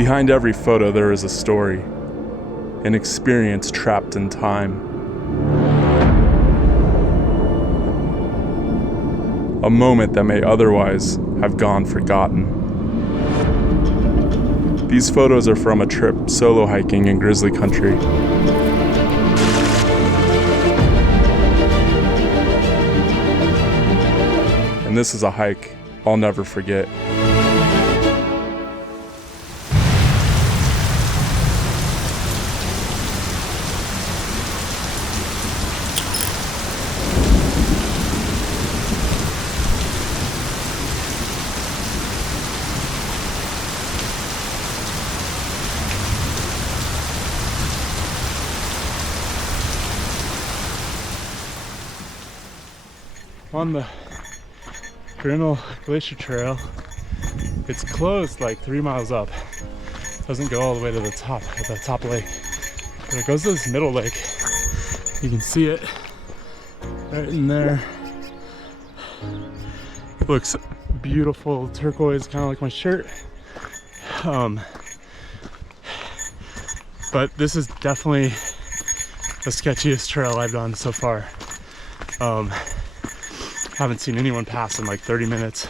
Behind every photo there is a story, an experience trapped in time. A moment that may otherwise have gone forgotten. These photos are from a trip solo hiking in grizzly country. And this is a hike I'll never forget. On the Grinnell Glacier Trail, it's closed like 3 miles up. It doesn't go all the way to the top lake. But it goes to this middle lake. You can see it right in there. It looks beautiful, turquoise, kind of like my shirt. But this is definitely the sketchiest trail I've done so far. Haven't seen anyone pass in like 30 minutes,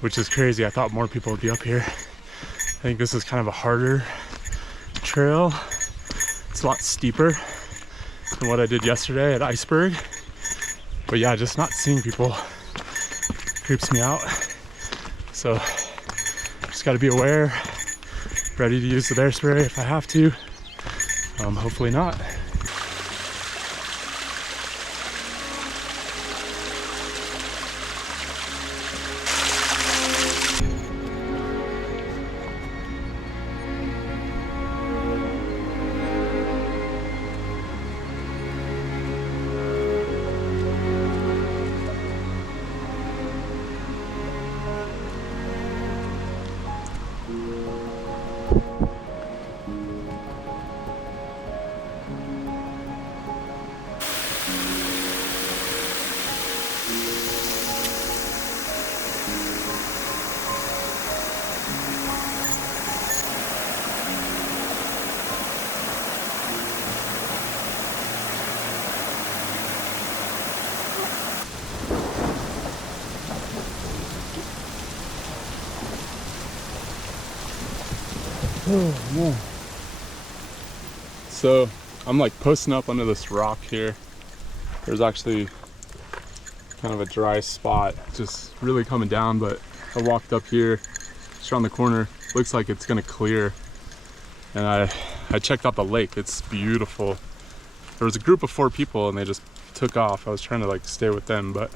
which is crazy. I thought more people would be up here. I think this is kind of a harder trail. It's a lot steeper than what I did yesterday at Iceberg. But yeah, just not seeing people creeps me out. So just gotta be aware, ready to use the bear spray if I have to. Hopefully not. Oh man. So I'm like posting up under this rock here. There's actually kind of a dry spot, just really coming down, but I walked up here, just around the corner. Looks like it's gonna clear. And I checked out the lake, it's beautiful. There was a group of 4 people and they just took off. I was trying to like stay with them, but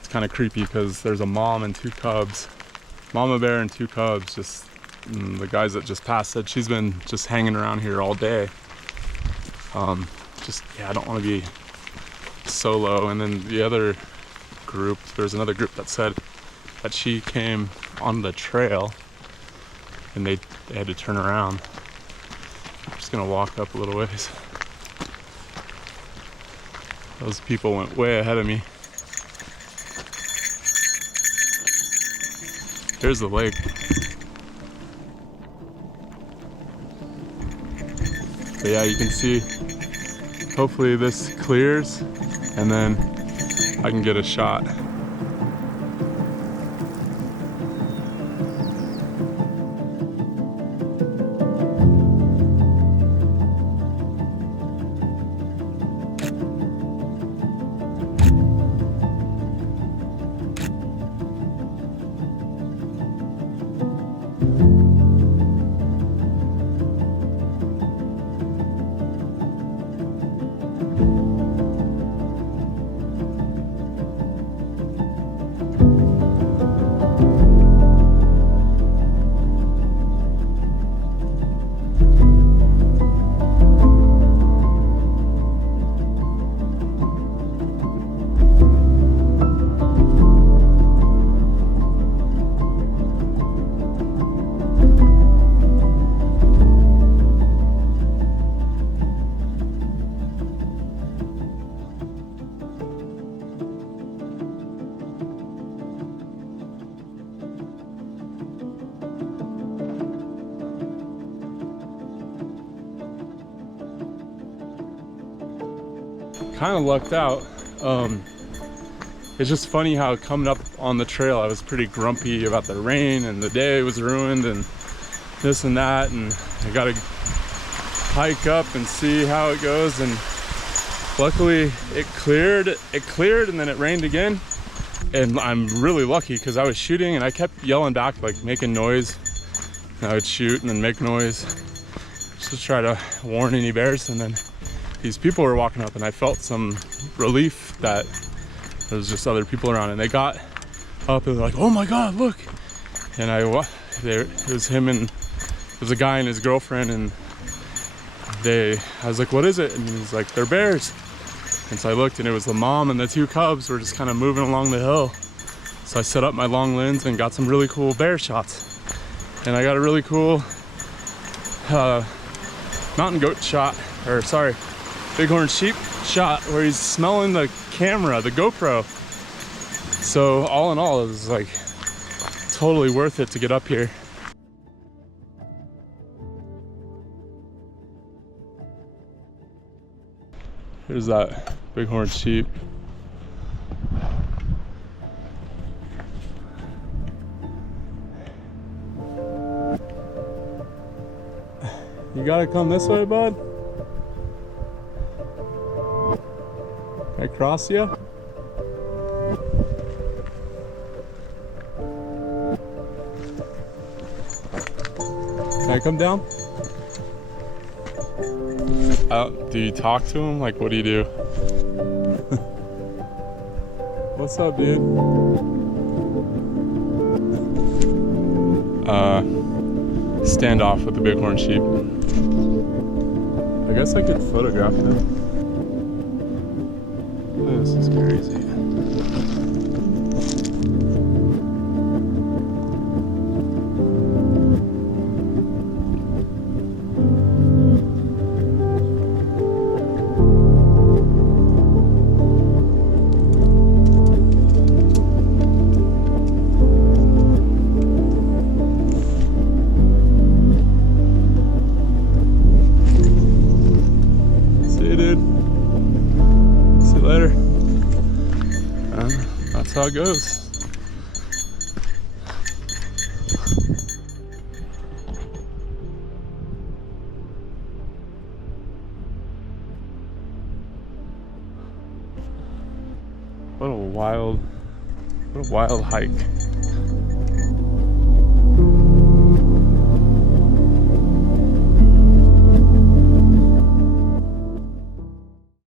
it's kind of creepy because there's a mom and 2 cubs. Mama bear and 2 cubs, just the guys that just passed said she's been just hanging around here all day. I don't want to be solo. And then the other group, there's another group that said that she came on the trail and they had to turn around. I'm just gonna walk up a little ways. Those people went way ahead of me. Here's the lake. But yeah, you can see, hopefully this clears and then I can get a shot. kind of lucked out. It's just funny how coming up on the trail I was pretty grumpy about the rain and the day was ruined and this and that, and I gotta hike up and see how it goes, and luckily it cleared and then it rained again. And I'm really lucky because I was shooting and I kept yelling back, like making noise, and I would shoot and then make noise just to try to warn any bears. And then these people were walking up and I felt some relief that there was just other people around, and they got up and they're like, oh my god, look. And it was him and it was a guy and his girlfriend, and I was like, what is it? And he's like, they're bears. And so I looked and it was the mom and the 2 cubs were just kind of moving along the hill. So I set up my long lens and got some really cool bear shots. And I got a really cool mountain goat shot, or sorry, bighorn sheep shot where he's smelling the camera, the GoPro. So all in all, it was like totally worth it to get up here. Here's that bighorn sheep. You gotta come this way, bud. Can I cross you? Can I come down? Do you talk to him? Like, what do you do? What's up, dude? Standoff with the bighorn sheep. I guess I could photograph them. This is crazy. Later. That's how it goes. What a wild hike.